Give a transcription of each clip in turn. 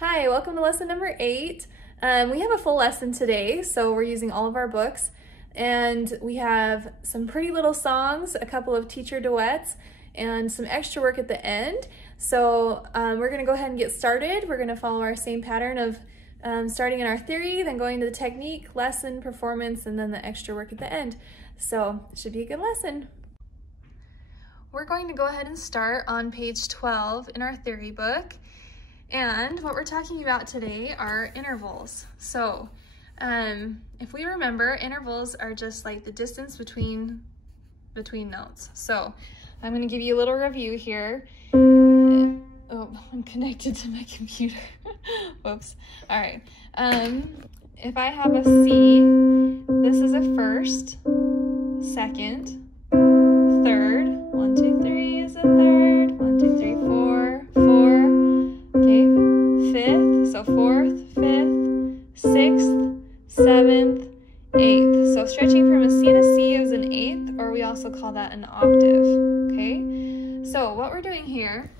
Hi, welcome to lesson number 8. We have a full lesson today, so we're using all of our books, and we have some pretty little songs, a couple of teacher duets, and some extra work at the end. So we're going to go ahead and get started. We're going to follow our same pattern of starting in our theory, then going to the technique, lesson, performance, and then the extra work at the end. So it should be a good lesson. We're going to go ahead and start on page 12 in our theory book. And what we're talking about today are intervals. So if we remember, intervals are just like the distance between notes. So I'm going to give you a little review here. Oh, I'm connected to my computer. Whoops. All right. If I have a C, this is a first, second, third. 1, 2, 3 is a third. 1, 2, 3, 4, 4. Okay, fifth, so fourth, fifth, sixth, seventh, eighth. So stretching from a C to C is an eighth, or we also call that an octave, okay? So what we're doing here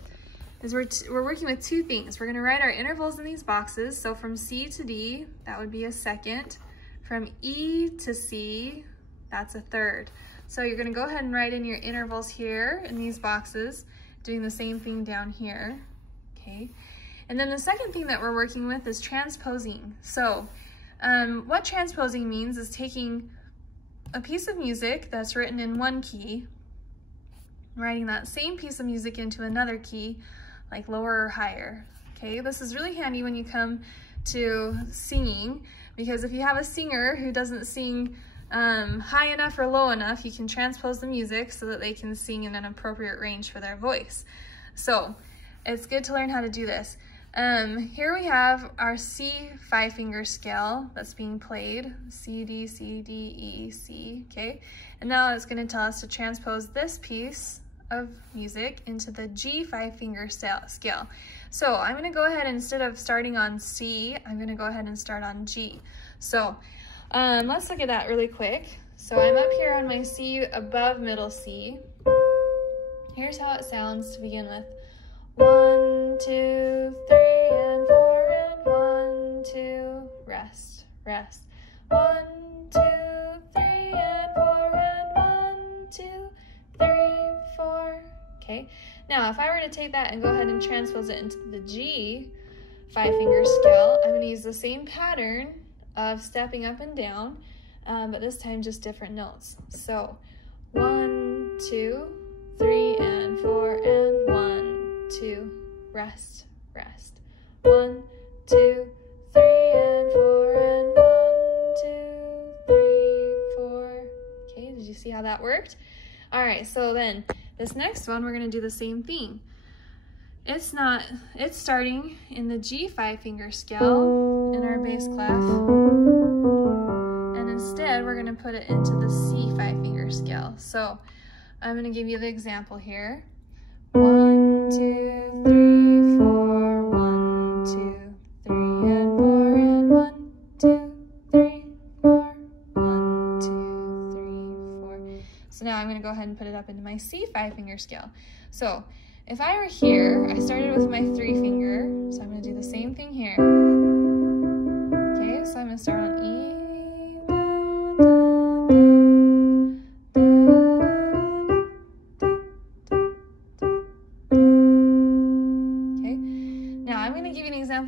is we're working with two things. We're gonna write our intervals in these boxes. So from C to D, that would be a second. From E to C, that's a third. So you're gonna go ahead and write in your intervals here in these boxes, doing the same thing down here, okay? And then the second thing that we're working with is transposing. So what transposing means is taking a piece of music that's written in one key, writing that same piece of music into another key, like lower or higher, okay? This is really handy when you come to singing, because if you have a singer who doesn't sing high enough or low enough, you can transpose the music so that they can sing in an appropriate range for their voice. So it's good to learn how to do this. Here we have our C 5-finger scale that's being played, C, D, C, D, E, C, okay? And now it's going to tell us to transpose this piece of music into the G 5-finger scale. So I'm going to go ahead, instead of starting on C, I'm going to go ahead and start on G. So let's look at that really quick. So I'm up here on my C above middle C. Here's how it sounds to begin with. 1, 2, 3, and 4, and 1, 2, rest, rest. 1, 2, 3, and 4, and 1, 2, 3, 4. Okay. Now, if I were to take that and go ahead and transpose it into the G 5-finger scale, I'm going to use the same pattern of stepping up and down, but this time just different notes. So 1, 2, 3, and 4, and 1, 2, rest, rest. 1, 2, 3, and 4, and 1, 2, 3, 4. Okay, did you see how that worked? All right, so then this next one, we're going to do the same thing. It's starting in the G 5-finger scale in our bass clef, and instead we're going to put it into the C 5-finger scale. So I'm going to give you the example here. 1, 2, 3, 4, 1, 2, 3, and 4, and 1, 2, 3, 4, 1, 2, 3, 4. So now I'm going to go ahead and put it up into my C 5-finger scale. So if I were here, I started with my 3-finger, so I'm going to do the same thing here. Okay, so I'm going to start on E,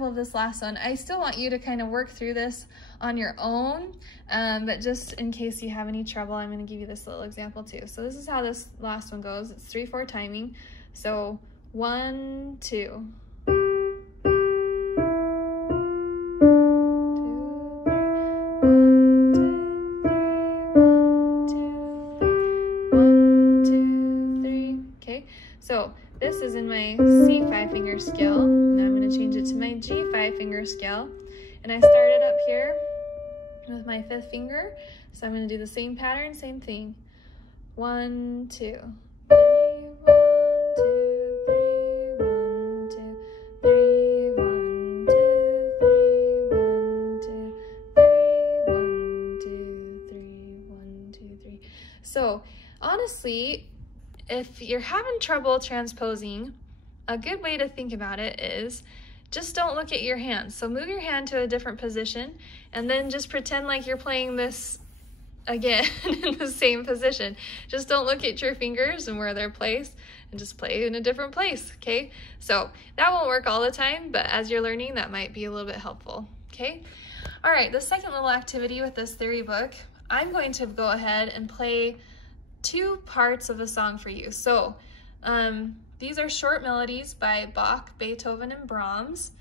of this last one. I still want you to kind of work through this on your own, but just in case you have any trouble, I'm going to give you this little example too. So this is how this last one goes. It's 3/4 timing. So 1, 2. 1, 2, 3. Okay, so this is in my C 5-finger scale. Now I'm going to change it to my G 5-finger scale. And I started up here with my 5th finger. So I'm going to do the same pattern, same thing. 1, 2, 3, 1, 2, 3, 1, 2, 3, 1, 2, 3, 1, 2, 3, 1, 2, 3, 1, 2, 3. So honestly, if you're having trouble transposing, a good way to think about it is just don't look at your hands. So move your hand to a different position and then just pretend like you're playing this again in the same position. Just don't look at your fingers and where they're placed, and just play in a different place, okay? So that won't work all the time, but as you're learning, that might be a little bit helpful, okay? All right, the second little activity with this theory book, I'm going to go ahead and play 2 parts of a song for you. So these are short melodies by Bach, Beethoven, and Brahms.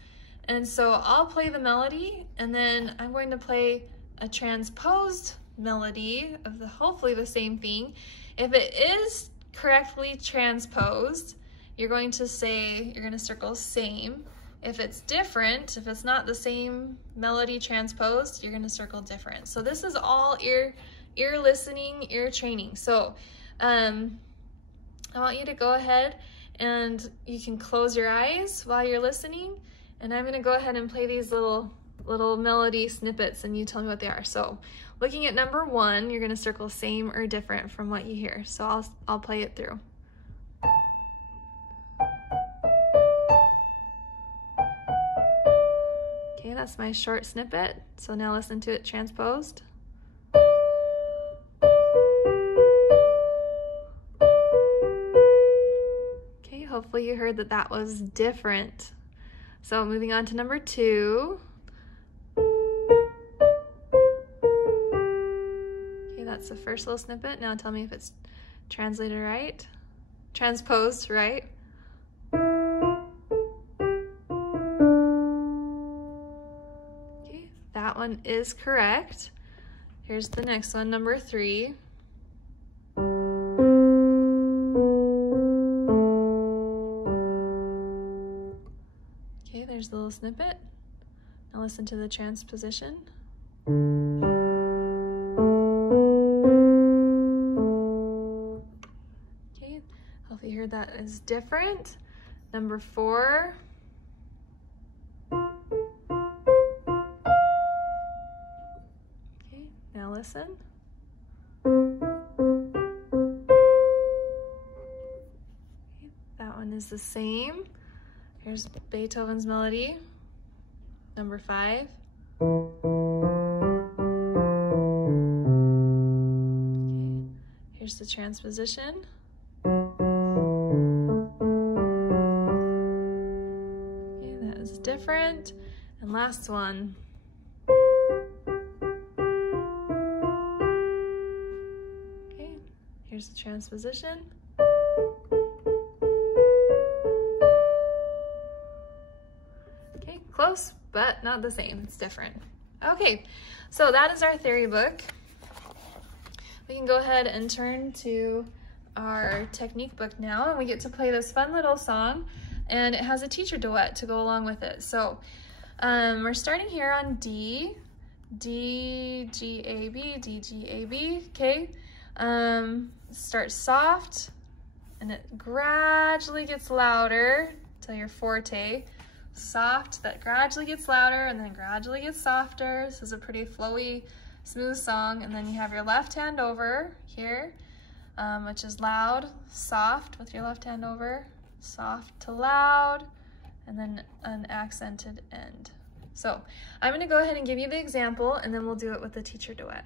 And so I'll play the melody, and then I'm going to play a transposed melody of hopefully the same thing. If it is correctly transposed, you're going to circle same. If it's different, if it's not the same melody transposed, you're going to circle different. So this is all ear listening, ear training. So I want you to go ahead and you can close your eyes while you're listening, and I'm going to go ahead and play these little melody snippets, and you tell me what they are. So looking at number 1, you're going to circle same or different from what you hear. So I'll play it through. Okay, that's my short snippet. So now listen to it transposed. Okay, hopefully you heard that was different. So moving on to number 2. That's the first little snippet. Now tell me if it's transposed right. Okay, that one is correct. Here's the next one, number 3. Okay, there's the little snippet. Now listen to the transposition. Hope you heard that is different. Number 4. Okay, now listen. Okay, that one is the same. Here's Beethoven's melody. Number 5. Okay, here's the transposition. Different. And last one. Okay, here's the transposition. Okay, close, but not the same. It's different. Okay, so that is our theory book. We can go ahead and turn to our technique book now, and we get to play this fun little song. And it has a teacher duet to go along with it. So we're starting here on D, D, G, A, B, D, G, A, B, okay? Start soft, and it gradually gets louder till your forte. Soft, that gradually gets louder, and then gradually gets softer. This is a pretty flowy, smooth song. And then you have your left hand over here, which is loud, soft with your left hand over. Soft to loud, and then an accented end. So I'm going to go ahead and give you the example, and then we'll do it with the teacher duet.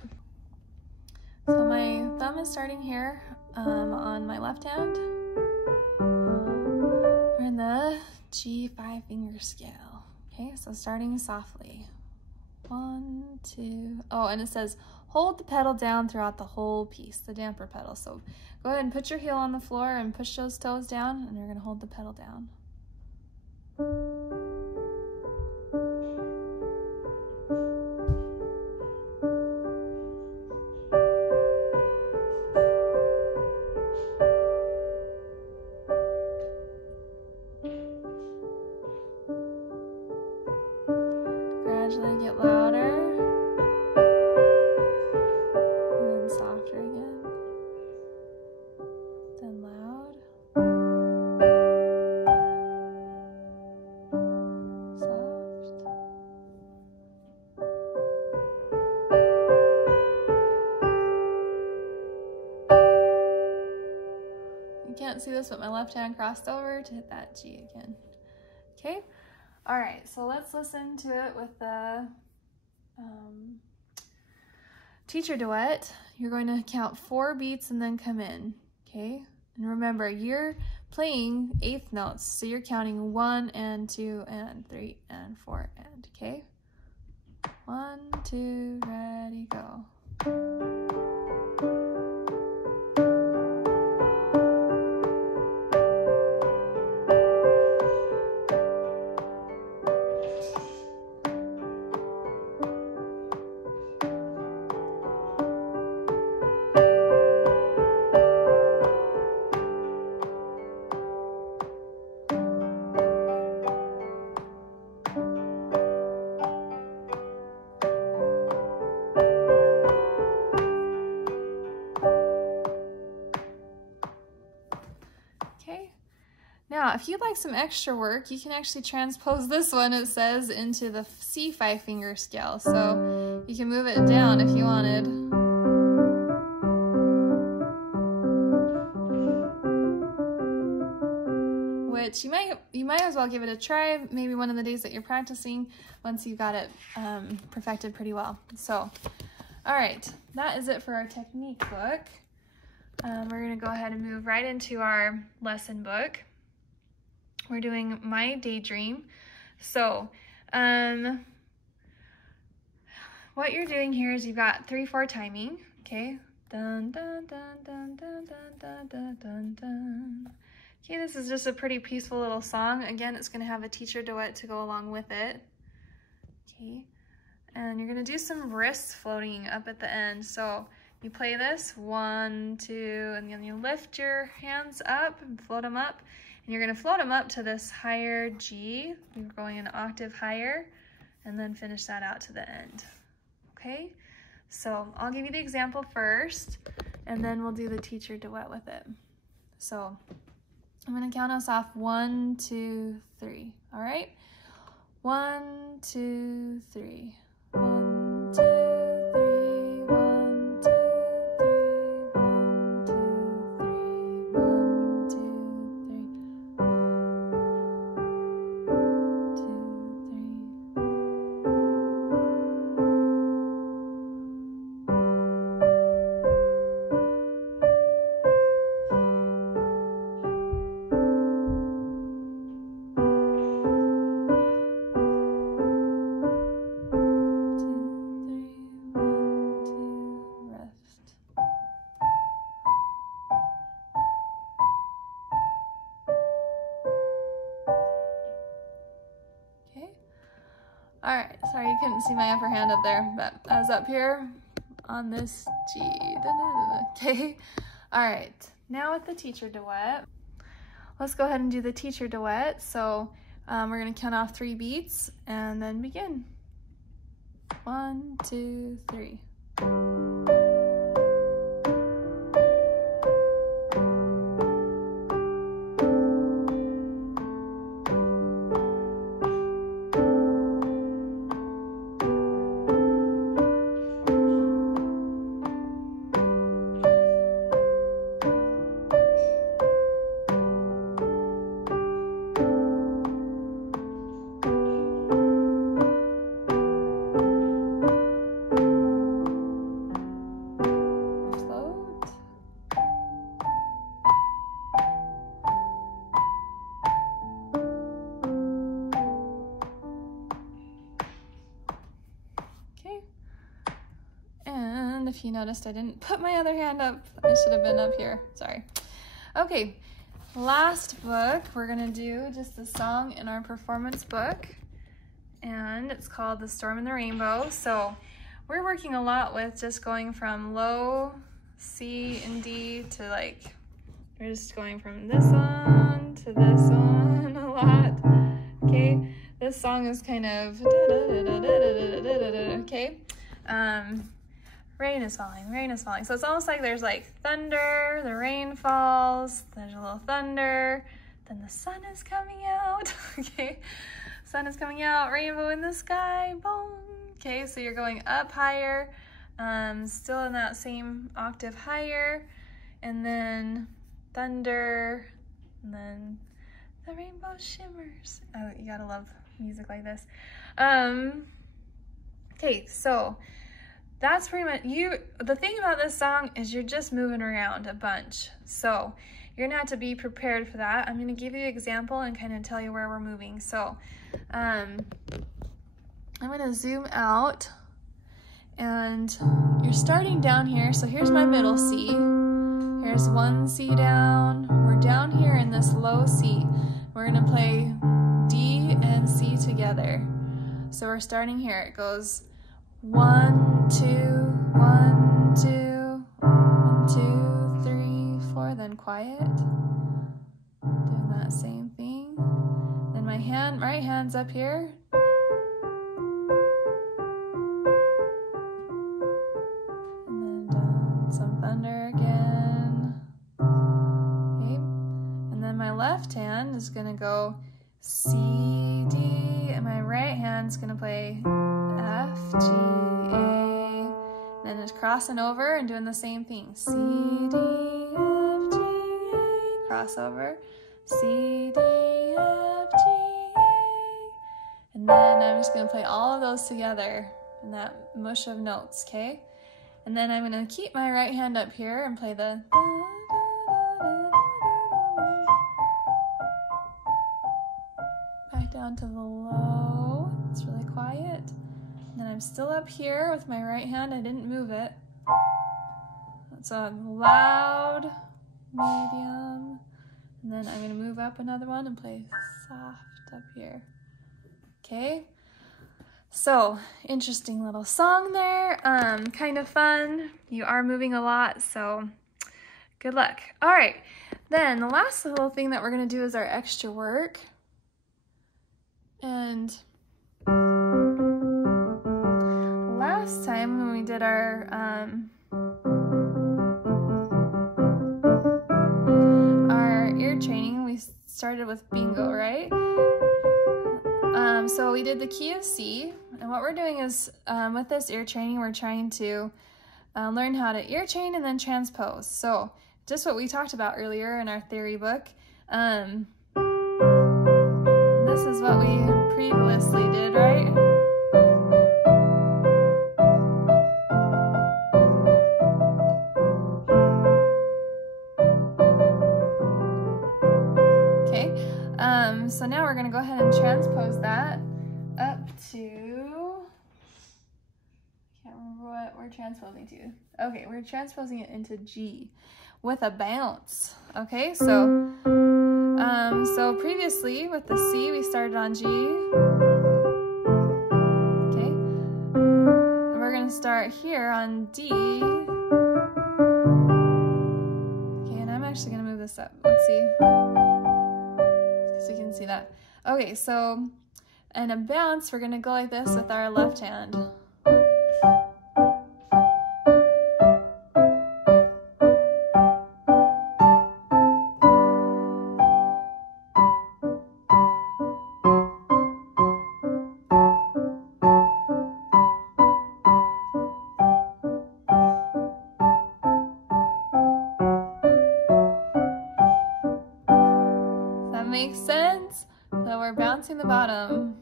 So my thumb is starting here on my left hand. We're in the G5 finger scale. Okay, so starting softly. 1, 2, oh, and it says hold the pedal down throughout the whole piece, the damper pedal. So go ahead and put your heel on the floor and push those toes down, and you're going to hold the pedal down. Gradually get louder. Can't see this, but my left hand crossed over to hit that G again. Okay, All right, so let's listen to it with the teacher duet. You're going to count 4 beats and then come in, okay? And remember, you're playing 8th notes, so you're counting 1 and 2 and 3 and 4 and, okay? 1, 2, ready, go. Now, if you'd like some extra work, you can actually transpose this one, it says, into the C 5-finger scale. So you can move it down if you wanted. Which you might as well give it a try, maybe one of the days that you're practicing, once you've got it perfected pretty well. So, all right, that is it for our technique book. We're gonna go ahead and move right into our lesson book. We're doing My Daydream. So, what you're doing here is you've got 3/4 timing, okay? Dun, dun, dun, dun, dun, dun, dun, dun, dun, dun. Okay, this is just a pretty peaceful little song. Again, it's gonna have a teacher duet to go along with it. Okay, and you're gonna do some wrist floating up at the end. So you play this, 1, 2, and then you lift your hands up and float them up. And you're gonna float them up to this higher G. You're going an octave higher, and then finish that out to the end, okay? So I'll give you the example first, and then we'll do the teacher duet with it. So I'm gonna count us off 1, 2, 3, all right? 1, 2, 3, 1, 2, 3, 1, 2, 3, 1, 2, 3, 1, 2, 3. All right, sorry you couldn't see my upper hand up there, but I was up here on this G. Okay, all right, now with the teacher duet, let's go ahead and do the teacher duet. So we're gonna count off 3 beats and then begin. 1, 2, 3. If you noticed, I didn't put my other hand up. I should have been up here, sorry. Okay, last book, we're gonna do just a song in our performance book, and it's called The Storm and the Rainbow. So we're working a lot with just going from low C and D to like, we're just going from this one to this one a lot, okay? This song is kind of, okay? Rain is falling, rain is falling. So it's almost like there's like thunder, the rain falls, there's a little thunder, then the sun is coming out, okay? Sun is coming out, rainbow in the sky, boom. Okay, so you're going up higher, still in that same octave higher, and then thunder, and then the rainbow shimmers. Oh, you gotta love music like this. Okay, so that's pretty much the thing about this song is you're just moving around a bunch. So you're gonna have to be prepared for that. I'm gonna give you an example and kind of tell you where we're moving. So I'm gonna zoom out, and you're starting down here. So here's my middle C. Here's one C down. We're down here in this low C. We're gonna play D and C together. So we're starting here. It goes 1, 2, 1, 2, 1, 2, 3, 4. Then quiet. Doing that same thing. Then my right hand's up here. And then down some thunder again. Okay. And then my left hand is gonna go C, D, and my right hand's gonna play F, G, A, then it's crossing over and doing the same thing. C, D, F, G, A, cross over, C, D, F, G, A, and then I'm just gonna play all of those together in that mush of notes, okay? And then I'm gonna keep my right hand up here and play the back down to the low. It's really quiet. And then I'm still up here with my right hand. I didn't move it. So I'm loud, medium, and then I'm gonna move up another one and play soft up here. Okay. So interesting little song there. Kind of fun. You are moving a lot, so good luck. All right. Then the last little thing that we're gonna do is our extra work. And last time when we did our ear training, we started with bingo, right? So we did the key of C, and what we're doing is with this ear training, we're trying to learn how to ear train and then transpose. So just what we talked about earlier in our theory book. This is what we previously did, right? Okay, so now we're going to go ahead and transpose that up to, I can't remember what we're transposing to. Okay, we're transposing it into G with a bounce. Okay, so previously with the C, we started on G. Okay, we're gonna start here on D. Okay, and I'm actually gonna move this up. Let's see, so you can see that. Okay, so, and a bounce, we're gonna go like this with our left hand. Makes sense? So we're bouncing the bottom.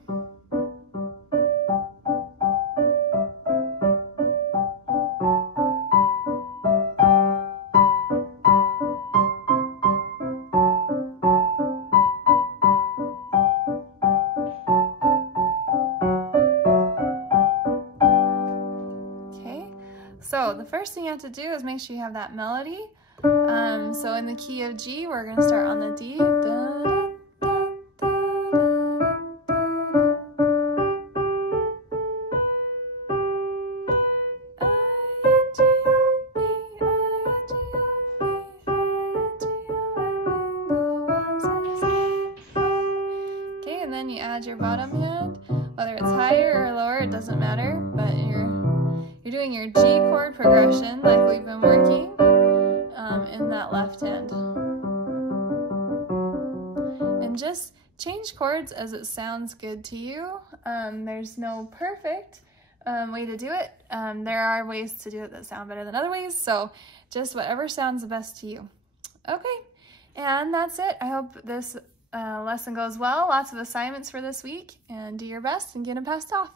Okay, so the first thing you have to do is make sure you have that melody. So in the key of G, we're going to start on the D. Okay, and then you add your bottom hand, whether it's higher or lower, it doesn't matter, but you're doing your G chord progression like we've been working. In that left hand. And just change chords as it sounds good to you. There's no perfect way to do it. There are ways to do it that sound better than other ways, so just whatever sounds the best to you. Okay, and that's it. I hope this lesson goes well, lots of assignments for this week, and do your best and get them passed off.